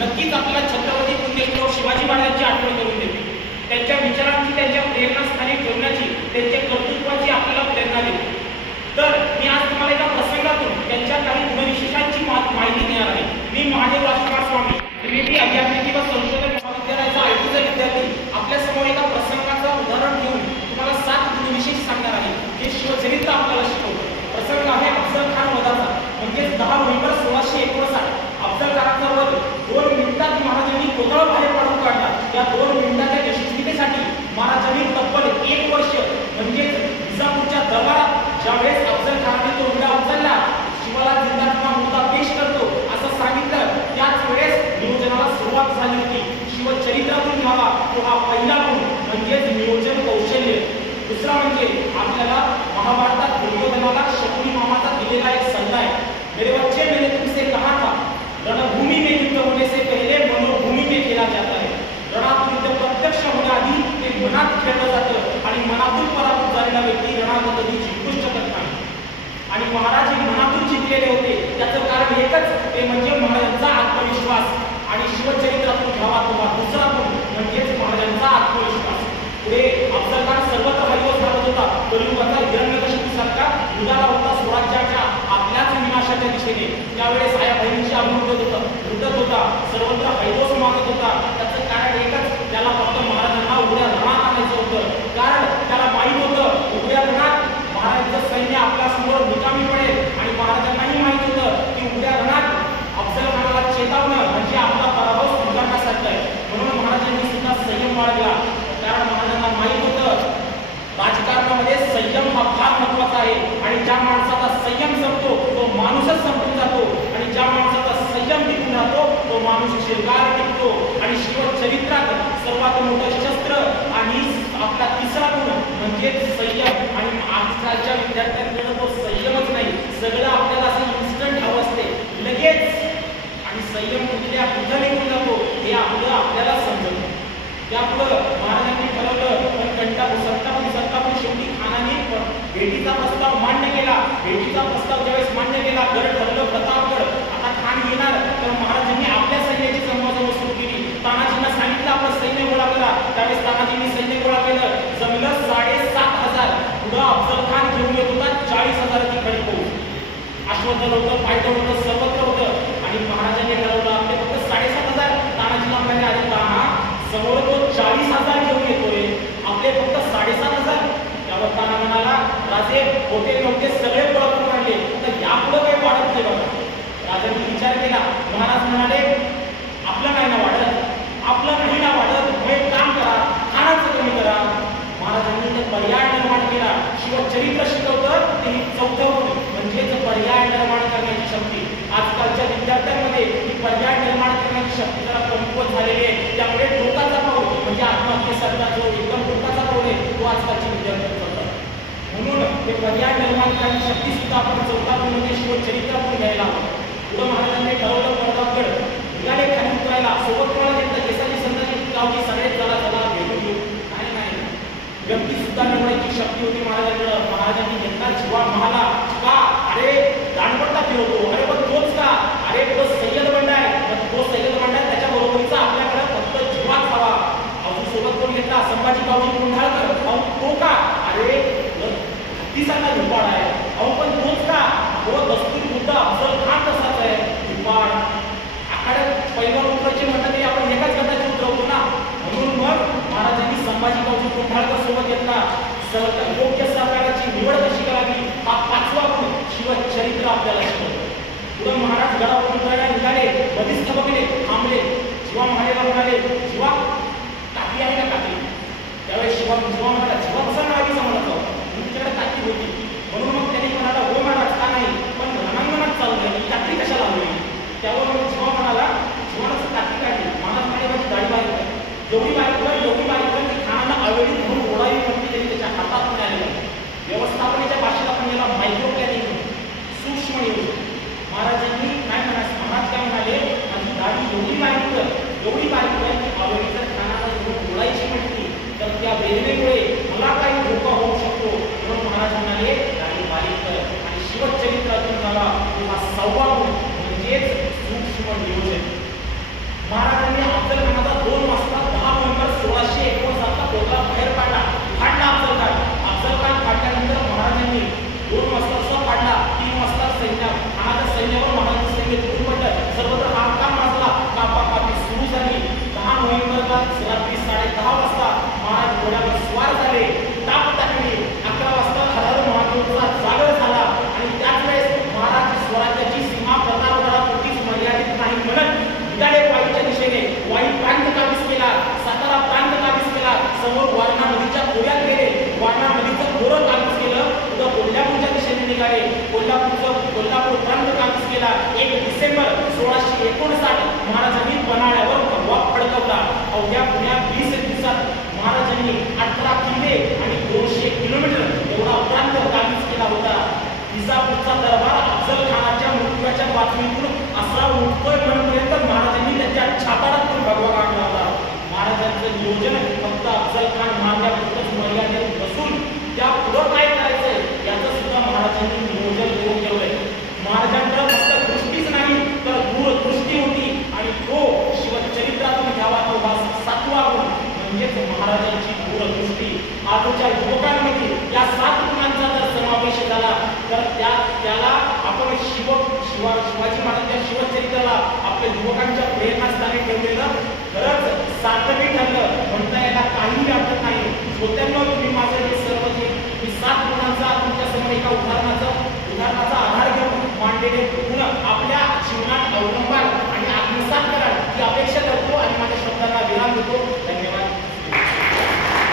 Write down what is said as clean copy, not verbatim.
नक्कीच आपल्याला छत्रपती पुण्यश्लोक शिवाजी महाराजांची आठवण करून देते. त्यांच्या विचारांची, त्यांच्या प्रेरणास्थानी ठेवण्याची, त्यांच्या कर्तृत्वाची आपल्याला प्रेरणा देते. तर मी आज तुम्हाला एका प्रसंगातून त्यांच्या काही गुणविशेषांची माहिती देणार आहे. मी महादेव राजकुमार स्वामी, त्रिवेदी अभियांत्रिकी व संशोधन महाविद्यालयाचा आयटीचा विद्यार्थी आपल्या समोर एका प्रसंगाचं उदाहरण घेऊन तुम्हाला 7 गुणविशेष सांगणार आहे, जे शिवचरित्र आपल्याला शिकवतं. प्रसंग आहे अफजल खान वधाचा. म्हणजे 10 नोव्हेंबर 1659 अफजल खानाचा वध 2 मिनिटात महाराजांनी कोतळ बाहेर पाडून काढला. या 2 मिनिटाच्या यशस्वीतेसाठी महाराजांनी तब्बल 1 वर्ष म्हणजे विजापूरच्या दरबारात ज्यावेळेस अफजल खानाने तो विडा उचलला, शिवाला जिंदा किंवा मुर्दा पेश करतो असं सांगितलं, त्याच वेळेस नियोजनाला सुरुवात झाली होती. शिवचरित्रातून घ्यावा तो हा पहिला गुण म्हणजेच नियोजन कौशल्य. दुसरा म्हणजे आपल्याला महाभारतात दुर्योधनाला शकुनी मामाचा दिलेला एक सल्ला आहे. मेरे बच्चे, मैंने तुमसे कहा था रणभूमी में युद्ध होने से पहले मनोभूमी में खेला जाता है. रणात युद्ध प्रत्यक्ष होण्याआधी ते मनात खेळलं जातं आणि मनातून पराभूत झालेला व्यक्ती रणात कधी जिंकूच शकत नाही. आणि महाराज हे मनातून जिंकलेले होते. त्याचं कारण एकच, ते म्हणजे महाराजांचा आत्मविश्वास. आणि शिवचरित्रातून घ्यावा तो दुसरा गुण म्हणजेच महाराजांचा आत्मविश्वास. पुढे अफजल खान सर्वत्र हरिवस घालत होता. कलियुगाचा हिरण्यकशिपूसारखा निघाला होता स्वराज्याच्या आपल्याच विनाशाच्या दिशेने. त्यावेळेस आया बहिणीची अभिवृद्ध होता, सर्वत्र हैदोस मागत होता. त्याचं कारण एकच, त्याला फक्त महाराजांना उघड्या रणात आणायचं होतं. कारण त्याला माहीत होतं उघड्या रणात महाराजांचं सैन्य आपल्या समोर निकामी पडेल. आणि महाराजांनाही माहीत होतं की उघड्या रणात अफजल खानाला चेतावणं म्हणजे आपला पराभव स्वीकारण्यासारखं आहे. म्हणून महाराजांनी सुद्धा संयम बाळगला. कारण महाराजांना माहीत होतं राजकारणामध्ये संयम हा फार महत्वाचा आहे. आणि ज्या माणसाचा संयम संपतो तो माणूसच संपून जातो. आणि ज्या माणसाचा संयम टिकून राहतो तो माणूस शिरगार टिकतो. आणि शिवचरित्रात सर्वात मोठं शस्त्र आणि आपला तिसरा गुण म्हणजे संयम. आणि आजकालच्या विद्यार्थ्यांकडे तो संयमच नाही. सगळं आपल्याला असं इन्स्टंट हवं असते लगेच. आणि संयम कुठं निघून जातो हे आपल्याला समजत. त्यापुढं महाराजांनी ठरवलं, पण संतापून शेवटी खानाने भेटीचा प्रस्ताव मान्य केला. भेटीचा प्रस्ताव ज्यावेळेस मान्य केला, गड ठरलं प्रतापगड. आता खान येणार तर महाराजांनी आपल्या सैन्याची जमवाजमव सुरू केली. तानाजींना सांगितलं आपलं सैन्य गोळा करा. त्यावेळेस तानाजींनी सैन्य गोळा केलं. जमलं 7,500. पुढं अफजल खान घेऊन येत होता 40,000ची खडी फौज. अश्वदल होतं, पायदळ होतं, सर्वत्र होतं. आणि महाराजांनी ठरवलं आपले फक्त 7,500. तानाजीला म्हणाले, अरे ताना, समोर तो 40,000 घेऊन येतोय, आपले फक्त 7,500. त्यावर ताना म्हणाला, राजे होते नव्हते सगळे गोळा करून आणले, तर यापुढं काही वाढत नाही बघा. राजांनी विचार केला. महाराज म्हणाले, आपलं नाही ना वाढत, आपलं नाही ना वाढत, मग एक काम करा, खानाचं कमी करा. महाराजांनी ते पर्याय निर्माण केला. शिवचरित्र शिकवतं ते 4थं गुण म्हणजेच पर्याय निर्माण करण्याची शक्ती. आजकालच्या विद्यार्थ्यांमध्ये ही पर्याय निर्माण करण्याची शक्ती जरा कमकुवत झालेली आहे. त्यामुळे टोकाचा पाऊल म्हणजे आत्महत्येसारखा जो एकदम टोकाचा पाऊल आहे तो आजकालचे विद्यार्थी करतात. म्हणून ते पर्याय निर्माण करण्याची शक्ती सुद्धा आपण 4था गुण म्हणजे शिवचरित्रातून घ्यायला हवं. पुढे महाराजांनी ठरवलं प्रतापगड निघाले खाली उतरायला. सोबत कोणाला घेतलं, केसाची संतांची गावची सगळेच चला भेटून घेऊ. नाही, व्यक्ती सुद्धा निवडायची शक्ती होती महाराजांकडे. महाराजांनी घेतला जीवा महाला. का? अरे दांडपट्टा फिरवतो, अरे पण तोच का? अरे तो सय्यद बंड आहे, पण तो सय्यद बंड आहे त्याच्या बरोबरीचा आपल्याकडे फक्त जीवाच हवा. अजून सोबत कोण घेतला? संभाजी गावची कुंढाळकर. अहो तो का? अरे हत्तीसारखा धिप्पाड आहे. अहो पण तोच का? हो दस्तूर बुद्ध अफजल खान तसाच आहे धिप्पाड. आखाड्यात पैलवान उतरायचे म्हणतात तरी आपण एकाच गटाचे उतरवतो ना. म्हणून मग महाराजांनी संभाजी गावची कुंढाळकर सोबत घेतला. योग्य सहकाराची निवड कशी करावी हा 5वा गुण शिवचरित्र आपल्याला शिकवतो. पुढे महाराज गडावर उतरायला निघाले, बंदिस्त बघले, थांबले. शिवा महाराजांना म्हणाले, शिवा टाकी आहे का टाकी? त्यावेळेस शिवा म्हणाला, शिवा कसा नावाची समजला तुमच्याकडे टाकी होती. म्हणून मग त्यांनी म्हणाला, हो महाराज का नाही, पण रणांगणात चाललंय, टाकी कशाला हवी? त्यावर मग शिवा म्हणाला, शिवानं टाकी काढली. महाराज म्हणाले, माझी गाडी बारीक आहे, एवढी बारीक की खानाला अवेळी धरून ओढावी म्हणते त्यांनी त्याच्या हातात मिळालेलं. व्यवस्थापनेच्या भाषेत आपण याला मायक्रो प्लॅनिंग, सूक्ष्म नियोजन. महाराजांनी काय म्हणाले, महाराज काय म्हणाले, माझी गाडी एवढी बारीक आहे की अवेळी जर खानाला धरून ओढायची म्हटली तर त्या वेदनेमुळे मला काही धोका होऊ शकतो. म्हणून महाराज म्हणाले, गाडी बारीक कर. आणि शिवचरित्रातून मला 6वा गुण म्हणजेच सूक्ष्म नियोजन. युवकांमध्ये या 7 गुणांचा जर समावेश झाला तर त्याला आपण शिवाजी महाराजांच्या शिवचरित्राला आपल्या युवकांच्या प्रेरणास्थानी ठेवलेलं खरंच सार्थकी ठरलं म्हणता याला काहीही अर्थ नाही. श्रोत्यांनो